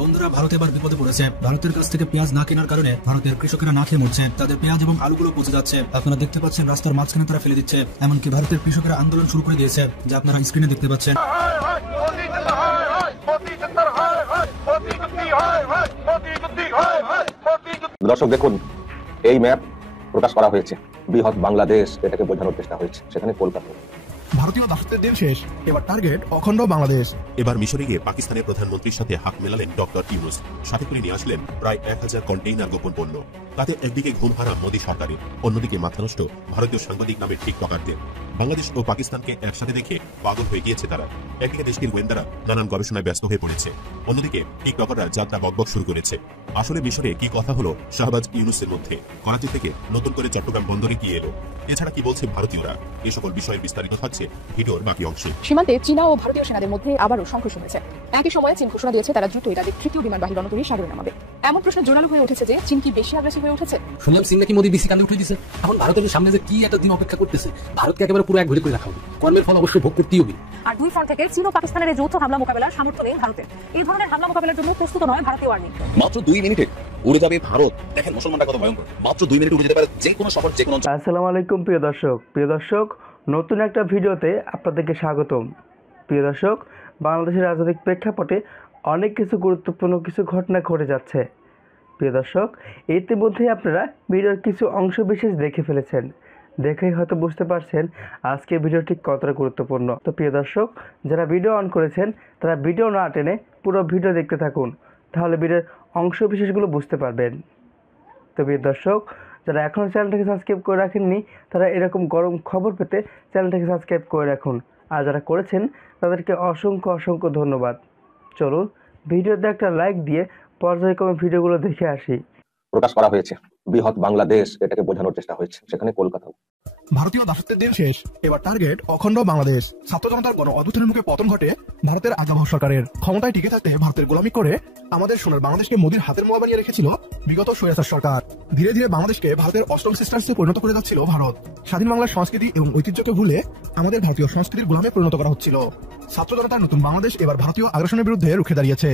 বন্ধুরা, ভারত এবার বিপদে পড়েছে। ভারতের কাছ থেকে পেঁয়াজ না কেনার কারণে ভারতের কৃষকেরা না খেয়ে মরছে। তাদের পেঁয়াজ এবং আলুগুলো পচে যাচ্ছে। আপনারা দেখতে পাচ্ছেন রাস্তার মাঝখানে তারা ফেলে দিচ্ছে। এমনকি ভারতের কৃষকেরা আন্দোলন শুরু করে দিয়েছে, যা আপনারা স্ক্রিনে দেখতে পাচ্ছেন। দর্শক দেখুন, এই ম্যাপ প্রকাশ করা হয়েছে। বৃহৎ বাংলাদেশ এটাকে বোঝানোর চেষ্টা হয়েছে, সেখানে কলকাতা। ভারতীয় দাসত্বের দিন শেষ, এবার টার্গেট অখণ্ড বাংলাদেশ। এবার মিশরে গিয়ে পাকিস্তানের প্রধানমন্ত্রীর সাথে হাত মেলালেন ডক্টর ইউনূস। সাথে করে নিয়ে আসলেন প্রায় 1000 কন্টেইনার গোপন পণ্য। তাতে একদিকে ঘুম হারাম মোদী সরকারের, অন্যদিকে মাথা নষ্ট ভারতীয় সাংবাদিক নামের টিকটকারদের। বাংলাদেশ ও পাকিস্তানকে একসাথে দেখে পাগল হয়ে গিয়েছে তারা। একদিকে দেশটির গোয়েন্দারা নানান গবেষণায় ব্যস্ত হয়ে পড়েছে, অন্যদিকে টিকটকাররা যাত্রা বকবক শুরু করেছে। আসলে মিশরে কি কথা হলো শাহবাজ ইউনূসের মধ্যে? করাচি থেকে নতুন করে চট্টগ্রাম বন্দরে কি এলো? এছাড়া কি বলছে ভারতীয়রা? এই সকল বিষয়ের বিস্তারিত থাকছে ভিডিওর বাকি অংশে। সীমান্তে চীনা ও ভারতীয় সেনাদের মধ্যে আবারও সংঘর্ষ হয়েছে। একই সময়ে চীন ঘোষণা দিয়েছে তারা দ্রুতই তাদের তৃতীয় বিমানবাহী রণতরী সাগরে নামাবে। এমন প্রশ্ন জোরালো হয়ে উঠেছে যে চীন কি বেশি আগ্রাসী হয়ে উঠেছে? শুনলাম চীন নাকি মোদী বিসি কান্দে উঠে দিয়েছে। এখন ভারতের সামনে যে কি একটা দিন অপেক্ষা করতেছে, ভারতকে একেবারে পুরো এক ঘুরে করে রাখা হবে। কর্মের ফল অবশ্যই ভোগ করতেই হবে। আর দুই ফ্রন্ট থেকে চীন ও পাকিস্তানের এই যৌথ হামলা মোকাবেলার সামর্থ্য নেই ভারতের। এই ধরনের হামলা মোকাবেলার জন্য প্রস্তুত নয় ভারতীয় আর্মি। মাত্র 2 মিনিটে উড়ে যাবে ভারত। দেখেন মুসলমানরা কত ভয়ঙ্কর। মাত্র 2 মিনিটে উড়ে যেতে পারে যে কোনো শহর, যে কোনো। আসসালামু আলাইকুম প্রিয় দর্শক, নতুন একটা ভিডিওতে আপনাদেরকে স্বাগতম। প্রিয় দর্শক, বাংলাদেশের রাজনৈতিক প্রেক্ষাপটে অনেক কিছু গুরুত্বপূর্ণ কিছু ঘটনা ঘটে যাচ্ছে। প্রিয় দর্শক, ইতিমধ্যেই আপনারা ভিডিওর কিছু অংশ বিশেষ দেখে ফেলেছেন। দেখেই হয়তো বুঝতে পারছেন আজকের ভিডিওটি কতটা গুরুত্বপূর্ণ। তো প্রিয় দর্শক, যারা ভিডিও অন করেছেন তারা ভিডিও না টেনে পুরো ভিডিও দেখতে থাকুন, তাহলে ভিডিওর অংশ বিশেষগুলো বুঝতে পারবেন। তো প্রিয় দর্শক, যারা এখনও চ্যানেলটাকে সাবস্ক্রাইব করে রাখেননি তারা এরকম গরম খবর পেতে চ্যানেলটাকে সাবস্ক্রাইব করে রাখুন। আর যারা করেছেন তাদেরকে অসংখ্য ধন্যবাদ। চলুন ভিডিওতে একটা লাইক দিয়ে পর্যায়ক্রমে ভিডিওগুলো দেখে আসি। প্রকাশ করা হয়েছে বৃহৎ বাংলাদেশ এটাকে বোঝানোর চেষ্টা হয়েছে, সেখানে কলকাতা। ভারতীয় দাসত্বের দিন শেষ, এবার টার্গেট অখণ্ড বাংলাদেশ। ছাত্র জনতার গণ অভ্যুত্থানের মুখে পতন ঘটে ভারতের আজ্ঞাবহ সরকারের। ক্ষমতায় টিকে থাকতে ভারতের গোলামি করে আমাদের সোনার বাংলাদেশকে মোদীর হাতের মোয়া বানিয়ে রেখেছিল বিগত স্বৈরাচার সরকার। ধীরে ধীরে বাংলাদেশকে ভারতের অষ্টম সিস্টার্সে পরিণত করে যাচ্ছিল ভারত। স্বাধীন বাংলার সংস্কৃতি এবং ঐতিহ্যকে ভুলে আমাদের ভারতীয় সংস্কৃতির গোলামে পরিণত করা হচ্ছিল। ছাত্র জনতার নতুন বাংলাদেশ এবার ভারতীয় আগ্রাসনের বিরুদ্ধে রুখে দাঁড়িয়েছে।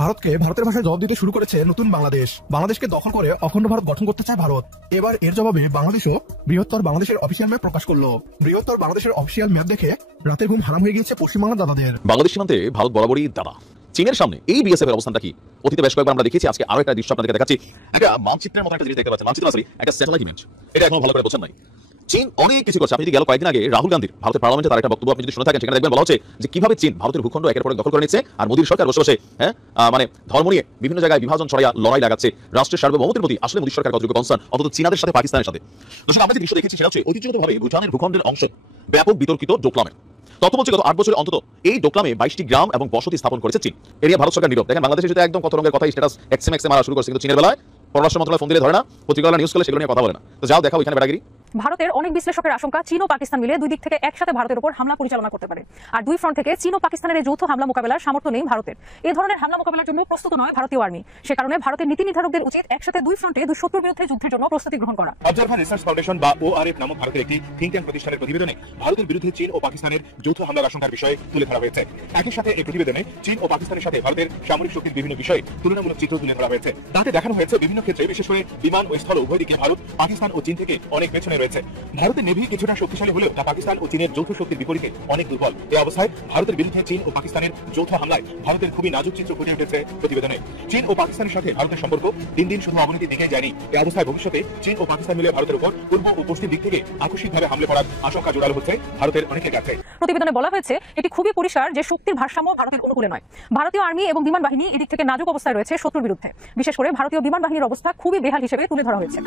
ভারতকে ভারতের ভাষায় জবাব দিতে শুরু করেছে নতুন বাংলাদেশ। বাংলাদেশকে দখল করে অখণ্ড ভারত গঠন করতে চায় ভারত। এবার এর জবাবে বাংলাদেশও বৃহত্তর বাংলাদেশের অফিসিয়াল ম্যাপ প্রকাশ করলো। বৃহত্তর বাংলাদেশের অফিসিয়াল ম্যাপ দেখে রাতের ঘুম হারাম হয়ে গিয়েছে পশ্চিমবাংলার দাদাদের। বাংলাদেশ সীমান্তে ভারত বরাবরই দাদা। চীনের সামনে এই বিএসএফ এর অবস্থানটা কি? অতীতে বেশ কয়েকবার আমরা দেখেছি, আজকে আরো একটা দৃশ্য আপনাদেরকে দেখাচ্ছি। একটা মানচিত্রের মতো একটা জিনিস দেখতে পাচ্ছেন, মানচিত্র সরি, একটা স্যাটেলাইট ইমেজ। এটা এখনো ভালো করে বোঝেন নাই। চীন অনেক কিছু করছে। আপনি যদি গেল কয়েকদিন আগে রাহুল গান্ধীর ভারতের পার্লামেন্টে তার একটা বক্তব্য আপনি যদি শুনে থাকেন, সেখানে দেখবেন বলা হচ্ছে যে কিভাবে চীন ভারতের ভূখণ্ড একের পর এক দখল করে নিচ্ছে, আর মোদীর সরকার বসে বসে মানে ধর্ম নিয়ে বিভিন্ন জায়গায় বিভাজন ছড়াইয়া লড়াই লাগাচ্ছে। রাষ্ট্রের সার্বভৌমত্বের প্রতি আসলে মোদী সরকার কতটুকু কনসার্ন, অন্তত চীনাদের সাথে পাকিস্তানের সাথে। দর্শক, আমরা যে দৃশ্য দেখেছি সেটা হচ্ছে ঐতিহ্যগতভাবে ভুটানের ভূখণ্ডের অংশ ব্যাপক বিতর্কিত ডোকলামের। তথ্য বলছে গত 8 বছরে অন্তত এই ডোকলামে 22টি গ্রাম এবং বসতি স্থাপন করেছে চীন। এরিয়া ভারত সরকার নীরব। দেখেন বাংলাদেশের সাথে একদম কত রঙের কথা স্ট্যাটাস এক্সএমএক্সে মারা শুরু করছে, কিন্তু চীনের বেলায় পররাষ্ট্র মন্ত্রণালয় ফোন দিলে ধরে না, পত্রিকাগুলো নিউজ করলে সেগুলো নিয়ে কথা বলে না। তো যাও দেখা ওইখানে বেড়াগিরি। ভারতের অনেক বিশ্লেষকের আশঙ্কা চীন ও পাকিস্তান মিলে দুই দিক থেকে একসাথে ভারতের উপর হামলা পরিচালনা করতে পারে। আর দুই ফ্রন্ট থেকে চীন ও পাকিস্তানের এই যৌথ হামলা মোকাবেলার সামর্থ্য নেই ভারতের। এই ধরনের হামলা মোকাবেলার জন্য প্রস্তুত নয় ভারতীয় আর্মি। সে কারণে ভারতের নীতি নির্ধারকদের উচিত একসাথে দুই ফ্রন্টে দুই শত্রুর বিরুদ্ধে যুদ্ধের জন্য প্রস্তুতি গ্রহণ করা। অবজারভার রিসার্চ ফাউন্ডেশন বা ওআরএফ নামক ভারতের একটি থিঙ্ক ট্যাঙ্ক প্রতিষ্ঠানের প্রতিবেদনে ভারতের বিরুদ্ধে চীন ও পাকিস্তানের যৌথ হামলার আশঙ্কার বিষয়ে তুলে ধরা হয়েছে। একই সাথে এই প্রতিবেদনে চীন ও পাকিস্তানের সাথে ভারতের সামরিক শক্তির বিভিন্ন বিষয়ে তুলনামূলক চিত্র তুলে ধরা হয়েছে। তাতে দেখানো হয়েছে বিভিন্ন ক্ষেত্রে, বিশেষ করে বিমান ও স্থল উভয় দিকে ভারত পাকিস্তান ও চীন থেকে অনেক পেছনে রয়েছে। ভারতের নেভি কিছুটা শক্তিশালী হলেও তা পাকিস্তান ও চীনের যৌথ শক্তির বিপরীতে অনেক দুর্বল। এই অবস্থায় ভারতের বিরুদ্ধে চীন ও পাকিস্তানের যৌথ হামলায় ভারতের খুবই নাজুক চিত্র ফুটে উঠেছে প্রতিবেদনে। চীন ও পাকিস্তানের সাথে ভারতের সম্পর্ক দিন দিন শুধু অবনতির দিকে যায়নি। এই অবস্থায় ভবিষ্যতে চীন ও পাকিস্তান মিলে ভারতের উপর পূর্ব ও পশ্চিম দিক থেকে আকস্মিকভাবে হামলে পড়ার আশঙ্কা জোরালো হচ্ছে ভারতের অনেকের কাছে। প্রতিবেদনে বলা হয়েছে এটি খুবই পরিষ্কার যে শক্তির ভারসাম্য ভারতের অনুকূলে নয়। ভারতীয় আর্মি এবং বিমান বাহিনী এদিক থেকে নাজুক অবস্থায় রয়েছে শত্রুর বিরুদ্ধে। বিশেষ করে ভারতীয় বিমান বাহিনীর অবস্থা খুবই বেহাল হিসেবে তুলে ধরা হয়েছে।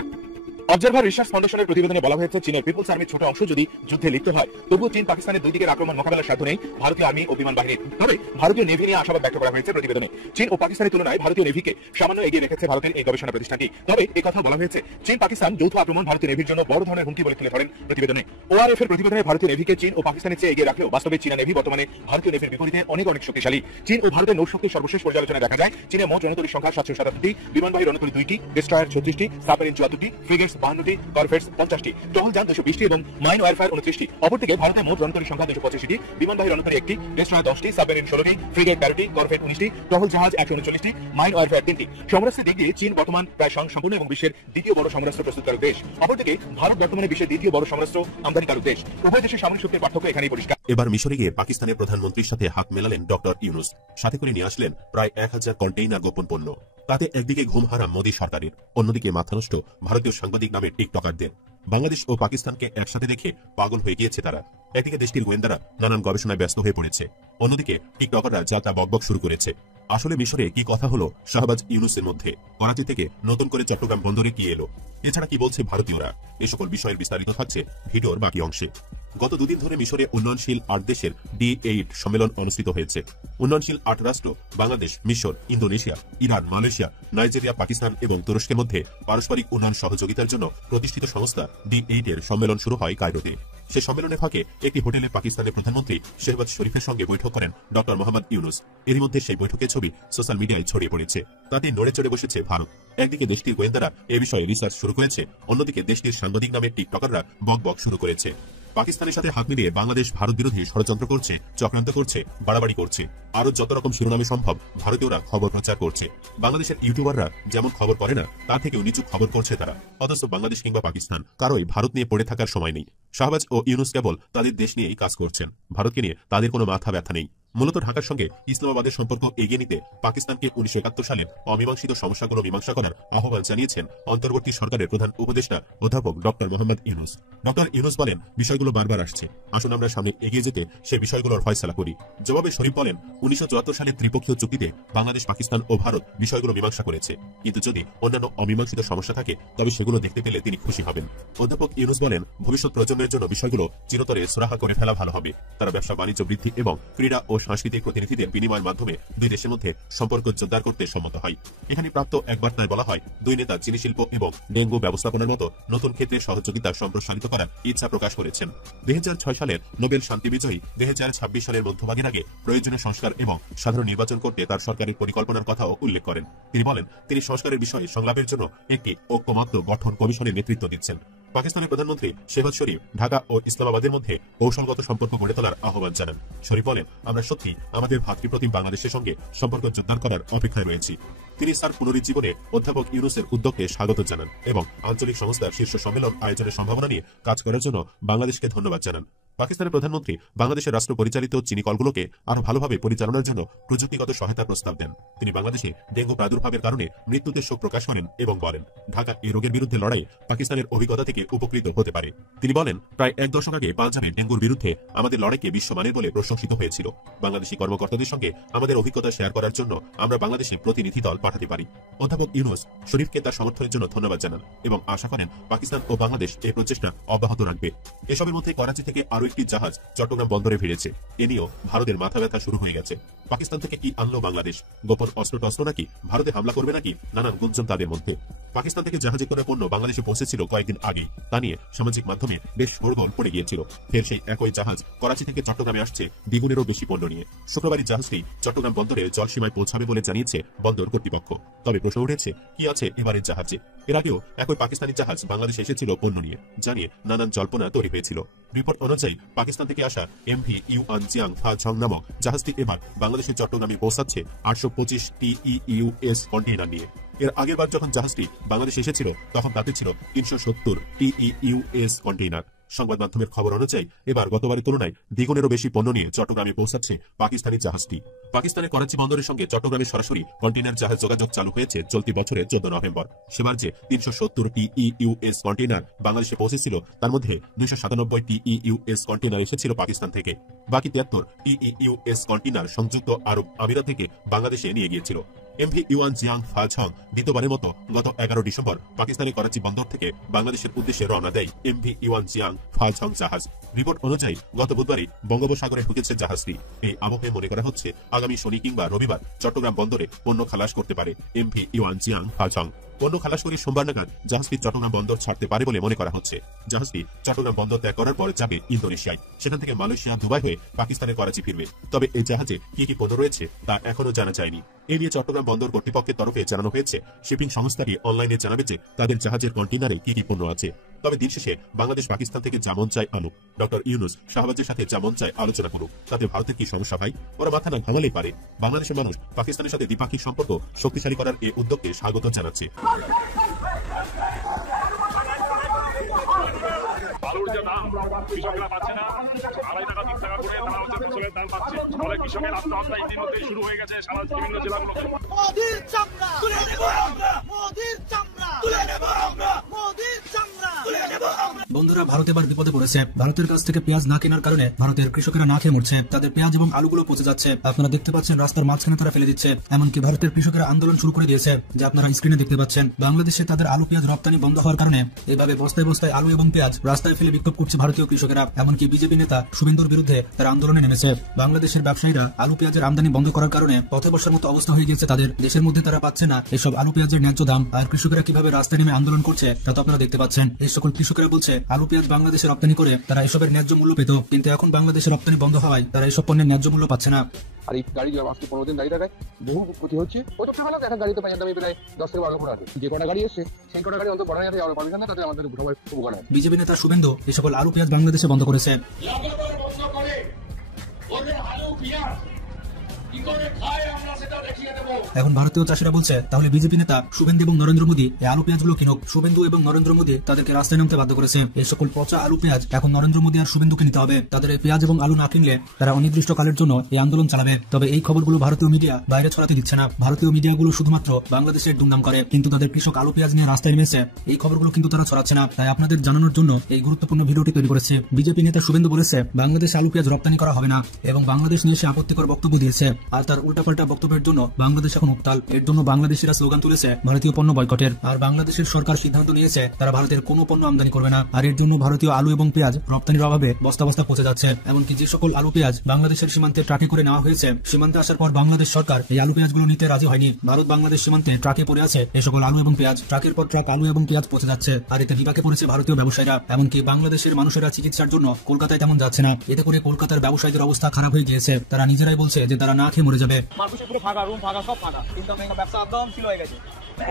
অবজারভার রিসার্চ ফাউন্ডেশনের প্রতিবেদনে বলা হয়েছে চীনের পিপলস আর্মির ছোট অংশ যদি যুদ্ধে লিপ্ত হয়, তবুও চীন পাকিস্তানের দুই দিকের আক্রমণ মোকাবেলার সাধ্য নেই ভারতীয় আর্মি ও বিমান বাহিনীর। তবে ভারতীয় নেভি নিয়ে আশাবাদ ব্যক্ত করা হয়েছে প্রতিবেদনে। চীন ও পাকিস্তানের তুলনায় ভারতীয় নেভিকে সামান্য এগিয়ে রেখেছে ভারতের এই গবেষণা প্রতিষ্ঠানটি। তবে এই কথা বলা হয়েছে চীন পাকিস্তান যৌথ আক্রমণ ভারতীয় নেভির জন্য বড় ধরনের হুমকি বলে তুলে ধরেন প্রতিবেদনে। ওআরএফ এর প্রতিবেদনে ভারতীয় নেভিকে চীন ও পাকিস্তানের চেয়ে এগিয়ে রাখলেও বাস্তবে চীনা নেভি বর্তমানে ভারতীয় নেভির বিপরীতে অনেক শক্তিশালী। চীন ও ভারতের নৌশক্তির সর্বশেষ পর্যালোচনায় দেখা যায় চীনের মোট রণতরী সংখ্যা 777টি, বিমানবাহী রণতরী 2টি, ডেস্ট্রয়ার 36টি, সাবমেরিন 74টি, ফ্রিগেট ক্রুজার্স 52টি, করভেটস 50টি, টহল যান 220টি এবং মাইন ওয়ারফেয়ার 29টি। অপরদিকে ভারতে মোট রণতরী সংখ্যা 285টি, বিমানবাহী রণতরী 1টি, ডেস্ট্রয়ার 10টি, সাবমেরিন 16টি, ফ্রিগেট 13টি, করভেট 19টি, টহল জাহাজ 139টি, মাইন ওয়ারফেয়ার 3টি। সমরাস্ত্রের দিক দিয়ে চীন বর্তমান প্রায় সম্পূর্ণ এবং বিশ্বের দ্বিতীয় বড় সমরাস্ত্র প্রস্তুতকারক দেশ। অপরদিকে ভারত বর্তমানে বিশ্বের দ্বিতীয় বড় সমরাস্ত্র আমদানিকারক দেশ। উভয় দেশের সামরিক শক্তির পার্থক্য এখানেই পরিষ্কার। এবার মিশরে গিয়ে পাকিস্তানের প্রধানমন্ত্রীর সাথে হাত মেলালেন ডক্টর ইউনুস। সাথে করে নিয়ে আসলেন প্রায় 1000 কন্টেইনার গোপন পণ্য। তাতে একদিকে ঘুম হারাম মোদী সরকারের, অন্যদিকে মাথা নষ্ট ভারতীয় সাংবাদিক নামের টিকটকারদের। বাংলাদেশ ও পাকিস্তানকে একসাথে দেখে পাগল হয়ে গিয়েছে তারা। একদিকে দেশটির গোয়েন্দারা নানান গবেষণায় ব্যস্ত হয়ে পড়েছে, অন্যদিকে টিকটকাররা যা তা বকবক শুরু করেছে। আসলে মিশরে কি কথা হলো শাহবাজ ইউনুসের মধ্যে? করাচি থেকে নতুন করে চট্টগ্রাম বন্দরে কি এলো? এছাড়া কি বলছে ভারতীয়রা? এই সকল বিষয়ের বিস্তারিত থাকছে ভিডিওর বাকি অংশে। গত দুদিন ধরে মিশরে উন্নয়নশীল 8 দেশের D8 সম্মেলন অনুষ্ঠিত হয়েছে। উন্নয়নশীল 8 রাষ্ট্র বাংলাদেশ, মিশর, Indonesia, Iran, Malaysia, Nigeria, Pakistan এবং তুরস্কের মধ্যে পারস্পরিক উন্নয়ন সহযোগিতার জন্য প্রতিষ্ঠিত সংস্থা D8 এর সম্মেলন শুরু হয় কায়রোতে। সে সম্মেলনের ফাঁকে একটি হোটেলে পাকিস্তানের প্রধানমন্ত্রী শেহবাজ শরীফের সঙ্গে বৈঠক করেন ডক্টর মোহাম্মদ ইউনুস। এরই মধ্যে সেই বৈঠকের ছবি সোশ্যাল মিডিয়ায় ছড়িয়ে পড়েছে। তাতে নড়ে চড়ে বসেছে ভারত। একদিকে দেশটির গোয়েন্দারা এ বিষয়ে রিসার্চ শুরু করেছে, অন্যদিকে দেশটির সাংবাদিক নামের টিকটকাররা বকবক শুরু করেছে। পাকিস্তানের সাথে হাত মিলিয়ে বাংলাদেশ ভারত বিরোধী ষড়যন্ত্র করছে, চক্রান্ত করছে, বাড়াবাড়ি করছে। আরো যত রকম শিরোনামে সম্ভব ভারতীয়রা খবর প্রচার করছে। বাংলাদেশের ইউটিউবাররা যেমন খবর করে না, তার থেকেও নিচু খবর করছে তারা। অথচ বাংলাদেশ কিংবা পাকিস্তান কারোই ভারত নিয়ে পড়ে থাকার সময় নেই। শাহবাজ ও ইউনুস কেবল তাদের দেশ নিয়েই কাজ করছেন, ভারতকে নিয়ে তাদের কোনো মাথা ব্যথা নেই। মূলত ঢাকার সঙ্গে ইসলামাবাদের সম্পর্ক এগিয়ে নিতে পাকিস্তানকে 1971 সালের অমীমাংসিত সমস্যাগুলো মীমাংসা করার আহ্বান জানিয়েছেন অন্তর্বর্তী সরকারের প্রধান উপদেষ্টা অধ্যাপক ডক্টর মোহাম্মদ ইউনুস। ডক্টর ইউনুস বলেন, বিষয়গুলো বারবার আসছে, আসুন আমরা সামনে এগিয়ে যেতে সে বিষয়গুলোর ফয়সালা করি। জবাবে শরীফ বলেন, 1974 সালের ত্রিপক্ষীয় চুক্তিতে বাংলাদেশ, পাকিস্তান ও ভারত বিষয়গুলো মীমাংসা করেছে, কিন্তু যদি অন্যান্য অমীমাংসিত সমস্যা থাকে তবে সেগুলো দেখতে পেলে তিনি খুশি হবেন। অধ্যাপক ইউনুস বলেন, ভবিষ্যৎ প্রজন্মের জন্য বিষয়গুলো চিরতরে সুরাহা করে ফেলা ভালো হবে। তারা ব্যবসা বাণিজ্য বৃদ্ধি এবং ক্রীড়া ও সাংস্কৃতিক প্রতিনিধিদের বিনিময়ের মাধ্যমে দুই দেশের মধ্যে সম্পর্ক জোরদার করতে সম্মত হয়। এখানে প্রাপ্ত এক বার্তায় বলা হয়, দুই নেতা চিনি শিল্প এবং ডেঙ্গু ব্যবস্থাপনার মতো নতুন ক্ষেত্রে সহযোগিতা সম্প্রসারিত করার ইচ্ছা প্রকাশ করেছেন। 2006 সালের নোবেল শান্তি বিজয়ী 2026 সালের মধ্যভাগের আগে প্রয়োজনীয় সংস্কার এবং সাধারণ নির্বাচন করতে তার সরকারের পরিকল্পনার কথাও উল্লেখ করেন। তিনি বলেন, তিনি সংস্কারের বিষয়ে সংলাপের জন্য একটি ঐক্যমত্য গঠন কমিশনের নেতৃত্ব দিচ্ছেন। পাকিস্তানের প্রধানমন্ত্রী শেহবাজ শরীফ ঢাকা ও ইসলামাবাদের মধ্যে কৌশলগত সম্পর্ক গড়ে তোলার আহ্বান জানান। শরীফ বলেন, আমরা সত্যি আমাদের ভাতৃপ্রতিম বাংলাদেশের সঙ্গে সম্পর্ক জোরদার করার অপেক্ষায় রয়েছি। তিনি তার পুনরুজ্জীবনে অধ্যাপক ইউনুসের উদ্যোগকে স্বাগত জানান এবং আঞ্চলিক সংস্থার শীর্ষ সম্মেলন আয়োজনের সম্ভাবনা নিয়ে কাজ করার জন্য বাংলাদেশকে ধন্যবাদ জানান। পাকিস্তানের প্রধানমন্ত্রী বাংলাদেশের রাষ্ট্র পরিচালিত চিনি কলগুলোকে আরো ভালোভাবে পরিচালনার জন্য প্রযুক্তিগত সহায়তার প্রস্তাব দেন। তিনি বাংলাদেশে ডেঙ্গু প্রাদুর্ভাবের কারণে মৃত্যুতে শোক প্রকাশ করেন এবং বলেন, ঢাকা এই রোগের বিরুদ্ধে লড়াই পাকিস্তানের অভিজ্ঞতা থেকে উপকৃত হতে পারে। তিনি বলেন, প্রায় 1 দশক আগে পাঞ্জাবে ডেঙ্গুর বিরুদ্ধে আমাদের লড়াইকে বিশ্বমানের বলে প্রশংসিত হয়েছিল। বাংলাদেশি কর্মকর্তাদের সঙ্গে আমাদের অভিজ্ঞতা শেয়ার করার জন্য আমরা বাংলাদেশে প্রতিনিধি দল পাঠাতে পারি। অধ্যাপক ইউনুস শরীফকে তার সমর্থনের জন্য ধন্যবাদ জানান এবং আশা করেন পাকিস্তান ও বাংলাদেশ এই প্রচেষ্টা অব্যাহত রাখবে। এসবের মধ্যে করাচি থেকে আরো একটি জাহাজ চট্টগ্রাম বন্দরে ভিড়েছে। এ নিয়েও ভারতের মাথা ব্যথা শুরু হয়ে গেছে। পাকিস্তান থেকে কি আনলো বাংলাদেশ? গোপন অস্ত্র নাকি? ভারতে হামলা করবে নাকি? নানান গুঞ্জন তাদের মধ্যে। পাকিস্তান থেকে জাহাজে করে পণ্য বাংলাদেশে পৌঁছেছিল কয়েকদিন আগেই। তা নিয়ে সামাজিক মাধ্যমে বেশ শোরগোল পড়ে গিয়েছিল। ফের সেই একই জাহাজ করাচি থেকে চট্টগ্রামে আসছে দ্বিগুণেরও বেশি পণ্য নিয়ে। শুক্রবারই জাহাজটি চট্টগ্রাম বন্দরে জলসীমায় পৌঁছাবে বলে জানিয়েছে বন্দর কর্তৃপক্ষ। তবে প্রশ্ন উঠেছে, কি আছে এবারের জাহাজে? এর আগেও একই পাকিস্তানি জাহাজ বাংলাদেশে এসেছিল পণ্য নিয়ে, জানিয়ে নানান জল্পনা তৈরি হয়েছিল। রিপোর্ট অনুযায়ী পাকিস্তান থেকে আসা MV ইউয়ানজিয়াং ফা ঝং নামক জাহাজটি এবার বাংলাদেশের চট্টগ্রামে পৌঁছাচ্ছে 825 TEUS কন্টেইনার নিয়ে। এর আগের বার যখন জাহাজটি বাংলাদেশে এসেছিল তখন তাতে ছিল 370 TEUS কন্টেইনার। সংবাদ মাধ্যমের খবর অনুযায়ী এবার গতবারের তুলনায় দ্বিগুণেরও বেশি পণ্য নিয়ে চট্টগ্রামে পৌঁছাচ্ছে পাকিস্তানি জাহাজটি। পাকিস্তানের করাচি বন্দরের সঙ্গে চট্টগ্রামে সরাসরি কন্টেইনার জাহাজ যোগাযোগ চালু হয়েছে চলতি বছরের 14 নভেম্বর। সেবার যে 370 TEUS কন্টেইনার বাংলাদেশে পৌঁছেছিল তার মধ্যে 297 TEUS কন্টেইনার এসেছিল পাকিস্তান থেকে। বাকি 73 TEUS কন্টেইনার সংযুক্ত আরব আমিরাত থেকে বাংলাদেশে নিয়ে গিয়েছিল। MV ইউয়ানজিয়াং ফা ঝং দ্বিতীয়বারের মতো গত 11 ডিসেম্বর পাকিস্তানের করাচি বন্দর থেকে বাংলাদেশের উদ্দেশ্যে রওনা দেয় MV ইউয়ানজিয়াং ফা ঝং জাহাজ। রিপোর্ট অনুযায়ী গত বুধবারই বঙ্গোপসাগরে ঢুকেছে জাহাজটি। এই আবহে মনে করা হচ্ছে আগামী শনি কিংবা রবিবার চট্টগ্রাম বন্দরে পণ্য খালাস করতে পারে MV ইউয়ানজিয়াং ফা ঝং। পণ্য খালাস করে সোমবার নাগাদ জাহাজটি চট্টগ্রাম বন্দর ছাড়তে পারে বলে মনে করা হচ্ছে। জাহাজটি চট্টগ্রাম বন্দর ত্যাগ করার পর যাবে ইন্দোনেশিয়ায়, সেখান থেকে মালয়েশিয়া, দুবাই হয়ে পাকিস্তানের করাচি ফিরবে। তবে এই জাহাজে কি কি পণ্য রয়েছে তা এখনো জানা যায়নি। এ নিয়ে চট্টগ্রাম বন্দর কর্তৃপক্ষের তরফে জানানো হয়েছে, শিপিং সংস্থাটি অনলাইনে জানাবে যে তাদের জাহাজের কন্টেইনারে কি কি পণ্য আছে। তবে দিন শেষে বাংলাদেশ পাকিস্তান থেকে যেমন চায় আনুক, ডক্টর ইউনূস শাহবাজের সাথে যেমন চায় আলোচনা করুক, তাতে ভারতের কি সমস্যা ভাই? ওরা মাথা না ভাঙালেই পারে। বাংলাদেশের মানুষ পাকিস্তানের সাথে দ্বিপাক্ষিক সম্পর্ক শক্তিশালী করার এই উদ্যোগকে স্বাগত জানাচ্ছে। আলুর যে দাম কৃষকরা পাচ্ছে না, 2.5 টাকা 3 টাকা করে তারা হচ্ছে ফসলের দাম পাচ্ছে। ফলে কৃষকের আত্মহত্যা ইতিমধ্যে শুরু হয়ে গেছে সারা বিভিন্ন জেলাগুলোতে। মোদির চামড়া তুলে নেব আমরা, মোদির চামড়া তুলে নেব আমরা, মোদির চামড়া তুলে নেব আমরা। বন্ধুরা, ভারত এবার বিপদে পড়েছে। ভারতের কাছ থেকে পেঁয়াজ না কেনার কারণে ভারতের কৃষকেরা না খেয়ে মরছে। তাদের পেঁয়াজ এবং আলুগুলো পচে যাচ্ছে। আপনারা দেখতে পাচ্ছেন রাস্তার মাঝখানে তারা ফেলে দিচ্ছে। এমনকি ভারতের কৃষকেরা আন্দোলন শুরু করে দিয়েছে, যা আপনারা স্ক্রিনে দেখতে পাচ্ছেন। বাংলাদেশে তাদের আলু পেঁয়াজ রপ্তানি বন্ধ হওয়ার কারণে এভাবে বস্তায় বস্তায় আলু এবং পেঁয়াজ রাস্তায় ফেলে বিক্ষোভ করছে ভারতীয় কৃষকেরা। এমনকি বিজেপি নেতা শুভেন্দুর বিরুদ্ধে তারা আন্দোলনে নেমেছে। বাংলাদেশের ব্যবসায়ীরা আলু পেঁয়াজের আমদানি বন্ধ করার কারণে পথে বসার মতো অবস্থা হয়ে গেছে তাদের। দেশের মধ্যে তারা পাচ্ছে না এসব আলু পেঁয়াজের ন্যায্য দাম। আর কৃষকেরা কিভাবে রাস্তায় নেমে আন্দোলন করছে তা তো আপনারা দেখতে পাচ্ছেন। এই সকল কৃষকেরা বলছে আলু পেঁয়াজ বাংলাদেশে রপ্তানি করে তারা এসবের ন্যায্য মূল্য পেত, কিন্তু এখন বাংলাদেশে রপ্তানি বন্ধ হওয়ায় তারা এসব পণ্যের ন্যায্য মূল্য পাচ্ছে না। আর এই গাড়ি আজকে 15 দিন দাঁড়িয়ে থাকায় বহু ক্ষতি হচ্ছে। ওই তো ভালো এখন গাড়িতে পাই দামি প্রায় 10 থেকে 12 আছে। যে কটা গাড়ি এসছে সেই কটা গাড়ি অন্তত বড় না যাবে পারবে না, তাতে আমাদের সবাই উপকার হয়। বিজেপি নেতা শুভেন্দু এই সকল আলু পেঁয়াজ বাংলাদেশে বন্ধ করেছে। এখন ভারতীয় চাষিরা বলছে তাহলে বিজেপি নেতা শুভেন্দু এবং নরেন্দ্র মোদী এই আলু পেঁয়াজগুলো কিনুক। শুভেন্দু এবং নরেন্দ্র মোদী তাদেরকে রাস্তায় নামতে বাধ্য করেছে। এই সকল পচা আলু পেঁয়াজ এখন নরেন্দ্র মোদী আর শুভেন্দুকে নিতে হবে। তাদের এই পেঁয়াজ এবং আলু না কিনলে তারা অনির্দিষ্টকালের জন্য এই আন্দোলন চালাবে। তবে এই খবরগুলো ভারতীয় মিডিয়া বাইরে ছড়াতে দিচ্ছে না। ভারতীয় মিডিয়াগুলো শুধুমাত্র বাংলাদেশের দুর্নাম করে, কিন্তু তাদের কৃষক আলু পেঁয়াজ নিয়ে রাস্তায় নেমেছে এই খবরগুলো কিন্তু তারা ছড়াচ্ছে না। তাই আপনাদের জানানোর জন্য এই গুরুত্বপূর্ণ ভিডিওটি তৈরি করেছে। বিজেপি নেতা শুভেন্দু বলেছে বাংলাদেশে আলু পেঁয়াজ রপ্তানি করা হবে না এবং বাংলাদেশ নিয়ে সে আপত্তিকর বক্তব্য দিয়েছে। আর তার উল্টাপাল্টা বক্তব্যের জন্য বাংলাদেশ এখন উত্তাল। এর জন্য বাংলাদেশিরা স্লোগান তুলেছে ভারতীয় পণ্য বয়কটের। আর বাংলাদেশের সরকার সিদ্ধান্ত নিয়েছে তারা ভারতের কোনো পণ্য আমদানি করবে না। আর এর জন্য ভারতীয় আলু এবং পেঁয়াজ রপ্তানির অভাবে বস্তা বস্তা পচে যাচ্ছে। এমনকি যে সকল আলু পেঁয়াজ বাংলাদেশের সীমান্তে ট্রাকে করে নেওয়া হয়েছে, সীমান্তে আসার পর বাংলাদেশ সরকার এই আলু পেঁয়াজগুলো নিতে রাজি হয়নি। ভারত বাংলাদেশ সীমান্তে ট্রাকে পড়ে আছে এই সকল আলু এবং পেঁয়াজ। ট্রাকের পর ট্রাক আলু এবং পেঁয়াজ পচে যাচ্ছে। আর এতে বিপাকে পড়েছে ভারতীয় ব্যবসায়ীরা। এমনকি বাংলাদেশের মানুষেরা চিকিৎসার জন্য কলকাতায় তেমন যাচ্ছে না। এতে করে কলকাতার ব্যবসায়ীদের অবস্থা খারাপ হয়ে গিয়েছে। তারা নিজেরাই বলছে যে তারা না খেয়ে মরে যাবে। পুরো ফাঁকা, রুম ফাঁকা, সব ফাঁকা, কিন্তু ব্যবসা একদম ছিল হয়ে গেছে।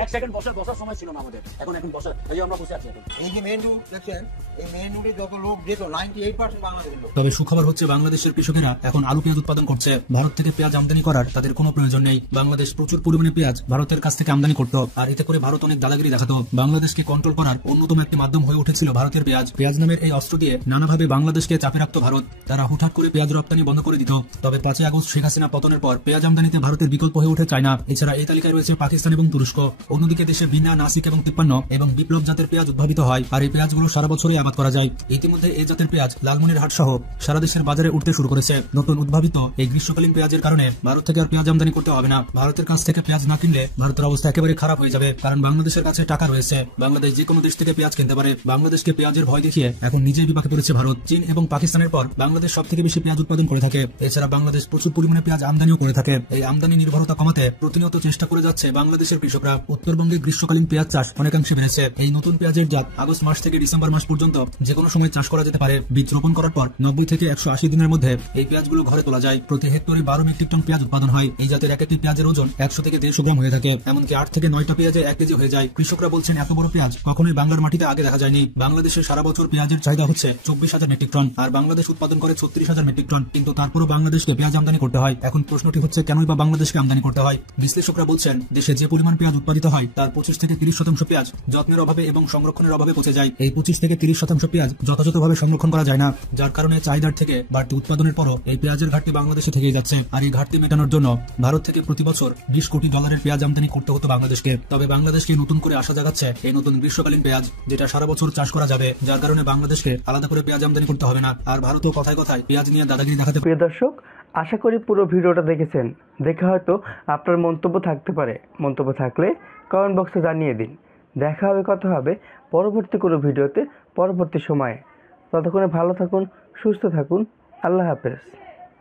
1 সেকেন্ড বসার সময় ছিল না আমাদের। এখন বসার এই আমরা বসে আছি। এই যে মেইন রুট দেখছেন, এই মেইন রুটে যত লোক যেত 98% বাংলাদেশের লোক। তবে সুখবর হচ্ছে বাংলাদেশের কৃষকেরা এখন আলু পেঁয়াজ উৎপাদন করছে। ভারত থেকে পেঁয়াজ আমদানি করার তাদের কোনো প্রয়োজন নেই। বাংলাদেশ প্রচুর পরিমাণে পেঁয়াজ ভারতের কাছ থেকে আমদানি করত। আর এতে করে ভারত অনেক দাদাগিরি দেখাতো। বাংলাদেশকে কন্ট্রোল করার অন্যতম একটি মাধ্যম হয়ে উঠেছিল ভারতের পেঁয়াজ। পেঁয়াজ নামের এই অস্ত্র দিয়ে নানাভাবে বাংলাদেশকে চাপে রাখত ভারত। তারা হুটহাট করে পেঁয়াজ রপ্তানি বন্ধ করে দিত। তবে 5 আগস্ট শেখ হাসিনা পতনের পর পেঁয়াজ আমদানিতে ভারতের বিকল্প হয়ে ওঠে চায়না। এছাড়া এই তালিকায় রয়েছে পাকিস্তান এবং তুরস্ক। অন্যদিকে দেশে বিনা, নাসিক এবং 53 এবং বিপ্লব জাতের পেঁয়াজ উদ্ভাবিত হয়। আর এই পেঁয়াজগুলো সারা বছরই আবাদ করা যায়। ইতিমধ্যে এই জাতের পেঁয়াজ লালমনিরহাট সহ সারা দেশের বাজারে উঠতে শুরু করেছে। নতুন উদ্ভাবিত এই গ্রীষ্মকালীন পেঁয়াজের কারণে ভারত থেকে আর পেঁয়াজ আমদানি করতে হবে না। ভারতের কাছ থেকে পেঁয়াজ না কিনলে ভারতের অবস্থা একেবারে খারাপ হয়ে যাবে। কারণ বাংলাদেশের কাছে টাকা রয়েছে। বাংলাদেশ যে কোনো দেশ থেকে পেঁয়াজ কিনতে পারে। বাংলাদেশকে পেঁয়াজের ভয় দেখিয়ে এখন নিজেই বিপাকে পড়েছে ভারত। চীন এবং পাকিস্তানের পর বাংলাদেশ সব থেকে বেশি পেঁয়াজ উৎপাদন করে থাকে। এছাড়া বাংলাদেশ প্রচুর পরিমাণে পেঁয়াজ আমদানিও করে থাকে। এই আমদানি নির্ভরতা কমাতে প্রতিনিয়ত চেষ্টা করে যাচ্ছে বাংলাদেশের কৃষকরা। উত্তরবঙ্গে গ্রীষ্মকালীন পেঁয়াজ চাষ অনেকাংশে বেড়েছে। এই নতুন পেঁয়াজের জাত আগস্ট মাস থেকে ডিসেম্বর মাস পর্যন্ত যে কোনো সময় চাষ করা যেতে পারে। বীজ রোপণ করার পর 90 থেকে 180 দিনের মধ্যে এই পেঁয়াজগুলো ঘরে তোলা যায়। প্রতি হেক্টরে 12 মেট্রিক টন পেঁয়াজ উৎপাদন হয়। এই জাতের এক একটি পেঁয়াজের ওজন 100 থেকে 150 গ্রাম হয়ে থাকে। এমনকি 8 থেকে 9টা পেঁয়াজে 1 কেজি হয়ে যায়। কৃষকরা বলছেন এত বড় পেঁয়াজ কখনোই বাংলার মাটিতে আগে দেখা যায়নি। বাংলাদেশের সারা বছর পেঁয়াজের চাহিদা হচ্ছে 24,000 মেট্রিক টন। আর বাংলাদেশ উৎপাদন করে 36,000 মেট্রিক টন। কিন্তু তারপরও বাংলাদেশকে পেঁয়াজ আমদানি করতে হয়। এখন প্রশ্নটি হচ্ছে কেনই বা বাংলাদেশকে আমদানি করতে হয়। বিশ্লেষকরা বলছেন দেশে যে পরিমাণ পেঁয়াজ উৎপাদিত হয় তার 25 থেকে 30% পেঁয়াজ যত্নের অভাবে এবং সংরক্ষণের অভাবে পচে যায়। এই 25 থেকে 30% পেঁয়াজ যথাযথভাবে সংরক্ষণ করা যায় না, যার কারণে চাহিদার থেকে বাড়তি উৎপাদনের পরও এই পেঁয়াজের ঘাটতি বাংলাদেশে থেকেই যাচ্ছে। আর এই ঘাটতি মেটানোর জন্য ভারত থেকে প্রতি বছর $20 কোটি পেঁয়াজ আমদানি করতে হতো বাংলাদেশকে। তবে বাংলাদেশকে নতুন করে আশা জাগাচ্ছে এই নতুন গ্রীষ্মকালীন পেঁয়াজ, যেটা সারা বছর চাষ করা যাবে, যার কারণে বাংলাদেশকে আলাদা করে পেঁয়াজ আমদানি করতে হবে না। আর ভারতও কথায় কথায় পেঁয়াজ নিয়ে দাদাগিরি দেখাতে। প্রিয় দর্শক, আশা করি পুরো ভিডিওটা দেখেছেন। দেখে হয়তো আপনার মন্তব্য থাকতে পারে। মন্তব্য থাকলে কমেন্ট বক্সে জানিয়ে দিন। দেখা হবে, কথা হবে পরবর্তী কোনো ভিডিওতে পরবর্তী সময়ে। ততক্ষণে ভালো থাকুন, সুস্থ থাকুন। আল্লাহ হাফেজ।